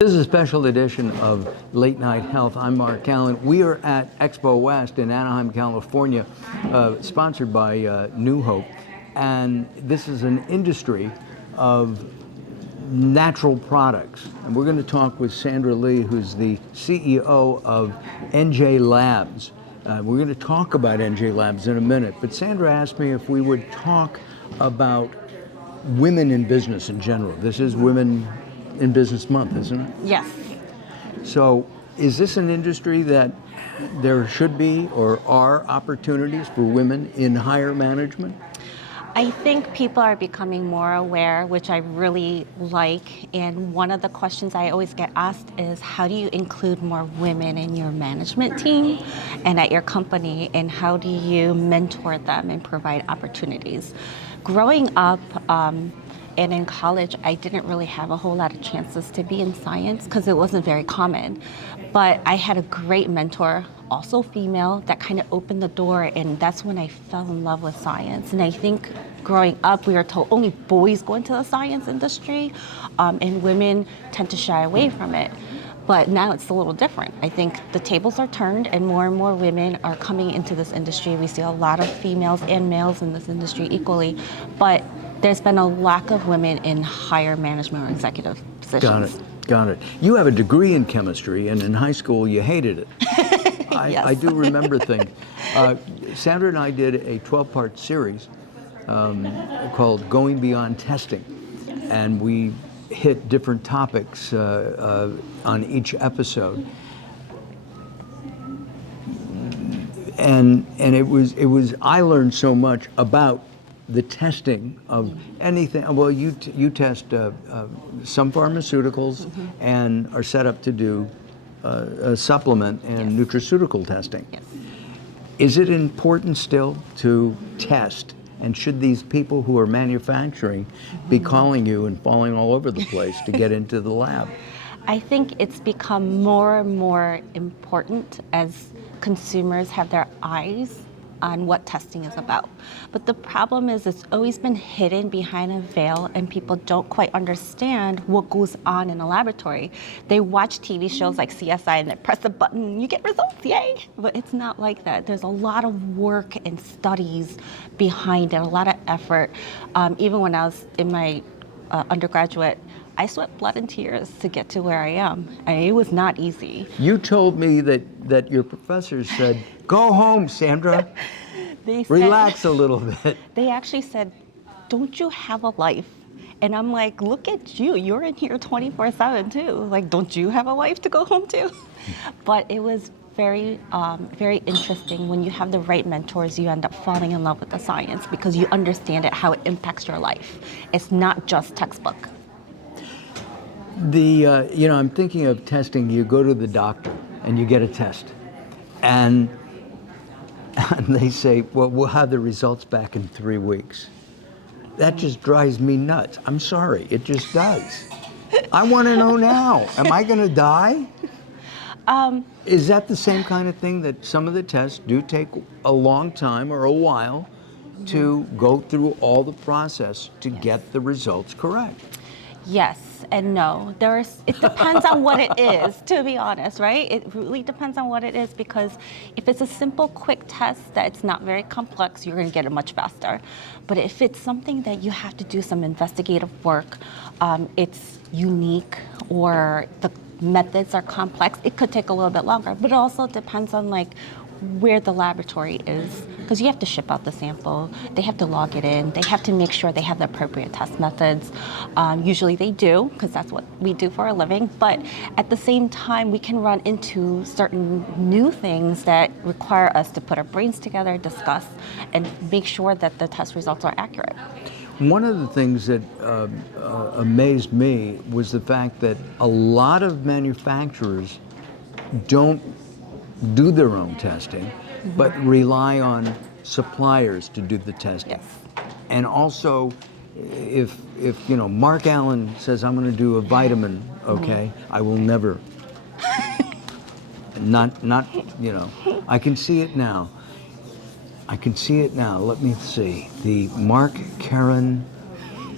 This is a special edition of Late Night Health. I'm Mark Alyn. We are at Expo West in Anaheim, California, sponsored by New Hope. And this is an industry of natural products. And we're going to talk with Sandra Lee, who's the CEO of NJ Labs. We're going to talk about NJ Labs in a minute. But Sandra asked me if we would talk about women in business in general. This is Women in Business Month, isn't it? Yes. So is this an industry that there should be or are opportunities for women in higher management? I think people are becoming more aware, which I really like. And one of the questions I always get asked is, how do you include more women in your management team and at your company? And how do you mentor them and provide opportunities? Growing up, and in college, I didn't really have a whole lot of chances to be in science because it wasn't very common. But I had a great mentor, also female, that kind of opened the door, and that's when I fell in love with science. And I think growing up, we were told only boys go into the science industry, and women tend to shy away from it. But now it's a little different. I think the tables are turned and more women are coming into this industry. We see a lot of females and males in this industry equally, but there's been a lack of women in higher management or executive positions. Got it. You have a degree in chemistry, and in high school you hated it. Yes. I do remember things. Sandra and I did a 12-part series called Going Beyond Testing, and we hit different topics on each episode. And it was I learned so much about the testing of anything. Well, you test some pharmaceuticals and are set up to do a supplement and nutraceutical testing. Yes. Is it important still to test? And should these people who are manufacturing be calling you and falling all over the place to get into the lab? I think it's become more and more important as consumers have their eyes on what testing is about. But the problem is it's always been hidden behind a veil and people don't quite understand what goes on in a laboratory. They watch TV shows like CSI and they press a button and you get results, yay! But it's not like that. There's a lot of work and studies behind it, a lot of effort. Even when I was in my undergraduate, I sweat blood and tears to get to where I am. And it was not easy. You told me that your professors said, go home, Sandra. Relax a little bit. They actually said, don't you have a life? And I'm like, look at you. You're in here 24/7 too. Like, don't you have a life to go home to? But it was very, very interesting. When you have the right mentors, you end up falling in love with the science because you understand it, how it impacts your life. It's not just textbook. I'm thinking of testing. You go to the doctor and you get a test, and they say, well, we'll have the results back in 3 weeks. That just drives me nuts. I'm sorry, it just does. I want to know now. Am I going to die? Is that the same kind of thing, that some of the tests do take a long time or a while to go through all the process to get the results correct? Yes and no. It depends on what it is, to be honest, right? It really depends on what it is, because if it's a simple, quick test that it's not very complex, you're going to get it much faster. But if it's something that you have to do some investigative work, it's unique, or the methods are complex, it could take a little bit longer. But it also depends on where the laboratory is, because you have to ship out the sample, they have to log it in, they have to make sure they have the appropriate test methods. Usually they do, because that's what we do for a living, but at the same time we can run into certain new things that require us to put our brains together, discuss, and make sure that the test results are accurate. One of the things that amazed me was the fact that a lot of manufacturers don't do their own testing, but rely on suppliers to do the testing. Yes. And also, if Mark Alyn says, I'm going to do a vitamin, okay, I will never. not, I can see it now. Let me see. The Mark, Karen,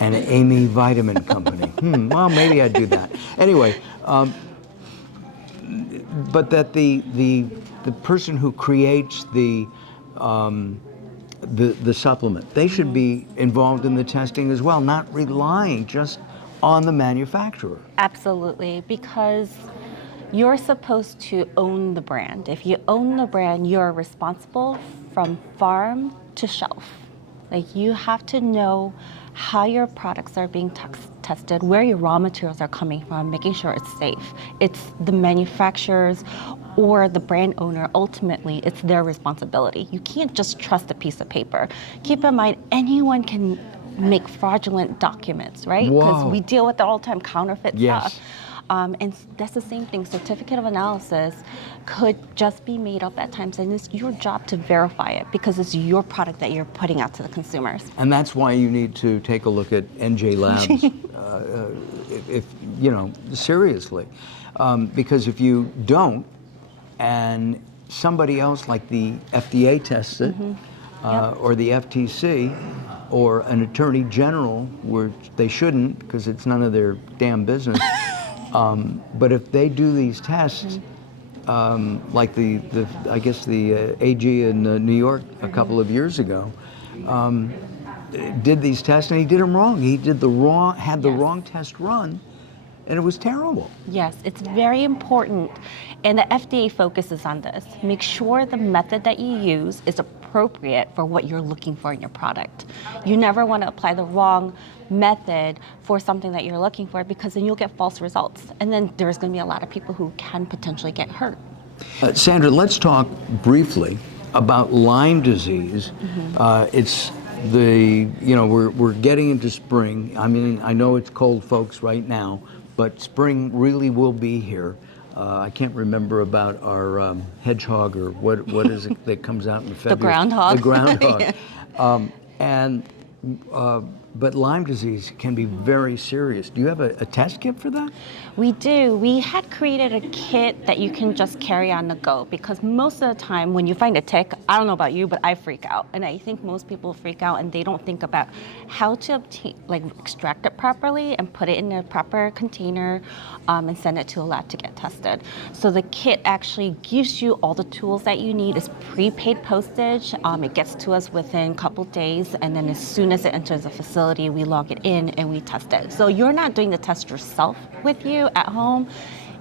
and Amy Vitamin Company. Well, maybe I'd do that. Anyway, But that the person who creates the supplement, they should be involved in the testing as well, not relying just on the manufacturer. Absolutely, because you're supposed to own the brand. If you own the brand, you're responsible from farm to shelf. Like, you have to know how your products are being tested, where your raw materials are coming from, making sure it's safe. It's the manufacturers or the brand owner, ultimately, it's their responsibility. You can't just trust a piece of paper. Keep in mind, anyone can make fraudulent documents, right? Because we deal with it all the time, counterfeit stuff. And that's the same thing. Certificate of analysis could just be made up at times, and it's your job to verify it because it's your product that you're putting out to the consumers. And that's why you need to take a look at NJ Labs, if you know, seriously, because if you don't, and somebody else like the FDA tests it, or the FTC, or an attorney general, where they shouldn't, because it's none of their damn business. But if they do these tests, like I guess the AG in New York a couple of years ago, did these tests and he did them wrong. He did had the wrong test run, and it was terrible. Yes, it's very important, and the FDA focuses on this. Make sure the method that you use is appropriate for what you're looking for in your product. You never want to apply the wrong method for something that you're looking for, because then you'll get false results, and then there's going to be a lot of people who can potentially get hurt. Sandra, let's talk briefly about Lyme disease. It's we're getting into spring. I mean, I know it's cold, folks, right now, but spring really will be here. I can't remember about our hedgehog, or what is it that comes out in February? The groundhog. The groundhog. But Lyme disease can be very serious. Do you have a test kit for that? We do. We had created a kit that you can just carry on the go, because most of the time when you find a tick, I don't know about you, but I freak out. And I think most people freak out and they don't think about how to extract it properly and put it in a proper container, and send it to a lab to get tested. So the kit actually gives you all the tools that you need. It's prepaid postage. It gets to us within a couple days, and then as soon as it enters the facility, we log it in and we test it. So you're not doing the test yourself with you at home.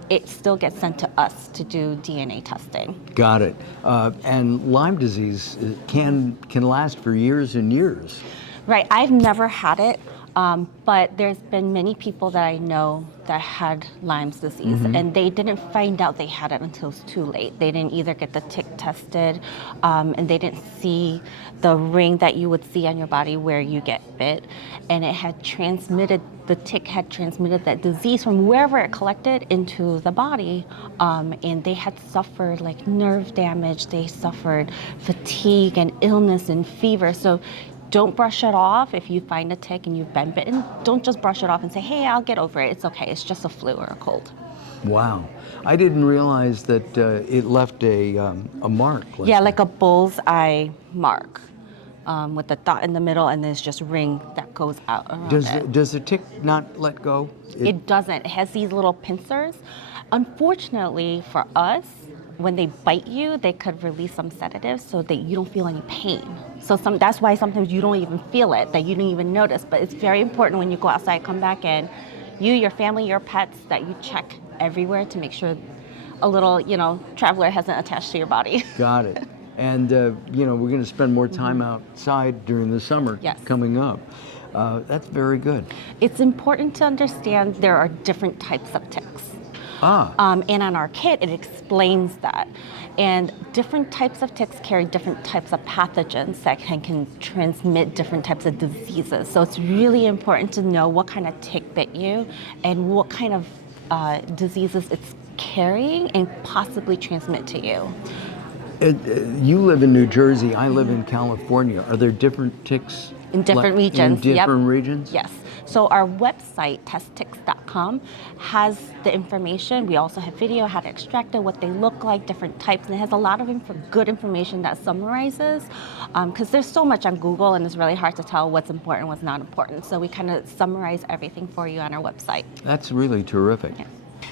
It still gets sent to us to do DNA testing. Got it. And Lyme disease can last for years and years. Right. I've never had it, but there's been many people that I know that had Lyme's disease, and they didn't find out they had it until it was too late. They didn't either get the tick tested, and they didn't see the ring that you would see on your body where you get bit, and it had transmitted, the tick had transmitted that disease from wherever it collected into the body, and they had suffered like nerve damage, they suffered fatigue and illness and fever. So don't brush it off. If you find a tick and you've been bitten, don't just brush it off and say, hey, I'll get over it. It's okay. It's just a flu or a cold. Wow. I didn't realize that it left a mark. Yeah, like a bullseye mark with a dot in the middle, and there's just ring that goes out around it. Does the tick not let go? It doesn't. It has these little pincers. Unfortunately for us, when they bite you, they could release some sedatives so that you don't feel any pain. So that's why sometimes you don't even feel it, that you don't even notice. But it's very important when you go outside, come back in, you, your family, your pets, that you check everywhere to make sure a little, traveler hasn't attached to your body. Got it. And, we're going to spend more time outside during the summer coming up. That's very good. It's important to understand there are different types of ticks. And on our kit, it explains that. And different types of ticks carry different types of pathogens that can transmit different types of diseases. So it's really important to know what kind of tick bit you and what kind of diseases it's carrying and possibly transmit to you. You live in New Jersey, I live in California. Are there different ticks? In different regions. In different regions? Yes. So our website, testticks.com, has the information. We also have video, how to extract it, what they look like, different types, and it has a lot of good information that summarizes, because there's so much on Google and it's really hard to tell what's important, what's not important. So we kind of summarize everything for you on our website. That's really terrific. Yeah.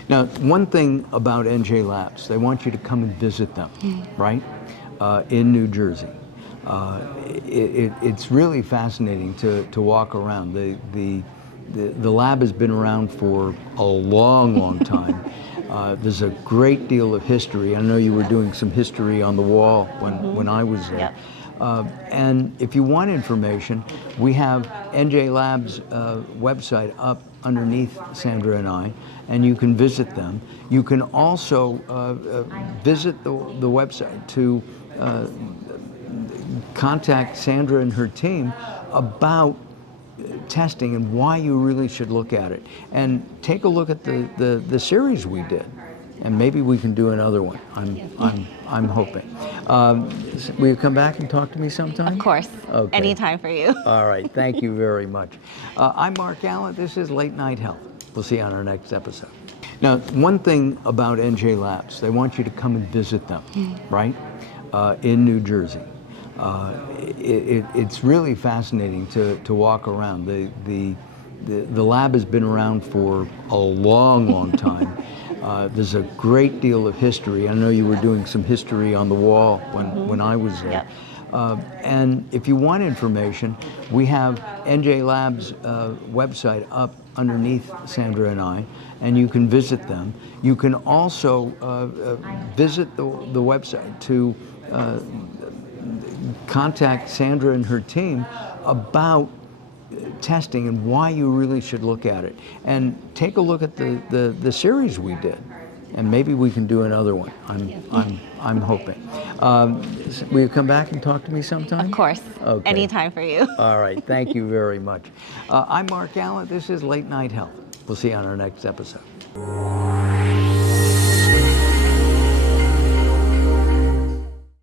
Now, one thing about NJ Labs, they want you to come and visit them, right, in New Jersey. It's really fascinating to walk around. The lab has been around for a long, long time. There's a great deal of history. I know you were doing some history on the wall when I was there. Yep. And if you want information, we have NJ Labs' website up underneath Sandra and I, and you can visit them. You can also visit the website to contact Sandra and her team about testing and why you really should look at it. And take a look at the series we did. And maybe we can do another one. I'm hoping. Will you come back and talk to me sometime? Of course. Okay. Anytime for you. All right. Thank you very much. I'm Mark Alyn. This is Late Night Health. We'll see you on our next episode. Now, one thing about NJ Labs, they want you to come and visit them, right, in New Jersey. It's really fascinating to walk around. The lab has been around for a long, long time. There's a great deal of history. I know you were doing some history on the wall when I was there. Yep. And if you want information, we have NJ Labs' website up underneath Sandra and I, and you can visit them. You can also visit the website to contact Sandra and her team about testing and why you really should look at it. And take a look at the series we did. And maybe we can do another one. I'm hoping. Will you come back and talk to me sometime? Of course. Okay. Anytime for you. All right. Thank you very much. I'm Mark Alyn. This is Late Night Health. We'll see you on our next episode.